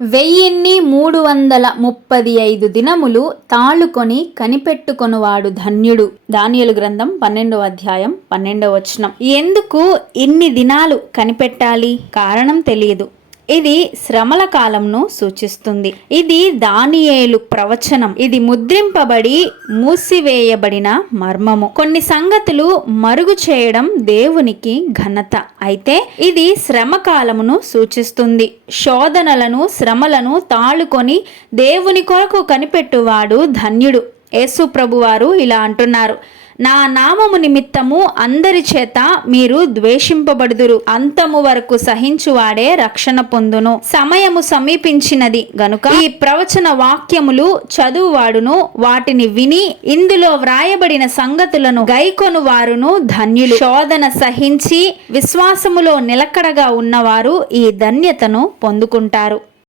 335 దినములు తాళుకొని కనిపెట్టుకొనువాడు ధన్యుడు. దానియేలు గ్రంథం 12వ అధ్యాయం 12వ వచనం. ఎందుకు ఇన్ని దినాలు కనిపెట్టాలి? కారణం తెలియదు. ఇది శ్రమల కాలంను సూచిస్తుంది. ఇది దానియేలు ప్రవచనం. ఇది ముద్రింపబడి మూసివేయబడిన మర్మము. కొన్ని సంగతులు మరుగు చేయడం దేవునికి ఘనత. అయితే ఇది శ్రమ కాలమును సూచిస్తుంది. శోధనలను, శ్రమలను తాళుకొని దేవుని కొరకు కనిపెట్టువాడు ధన్యుడు. యేసు ప్రభువారు ఇలా అంటున్నారు, నా నామము నిమిత్తము అందరి చేత మీరు ద్వేషింపబడుదురు, అంతము వరకు సహించువాడే రక్షణ పొందును. సమయము సమీపించినది గనుక ఈ ప్రవచన వాక్యములు చదువువాడును వాటిని విని ఇందులో వ్రాయబడిన సంగతులను గైకొను వారును ధన్యులు. శోధన సహించి విశ్వాసములో నిలకడగా ఉన్నవారు ఈ ధన్యతను పొందుకుంటారు.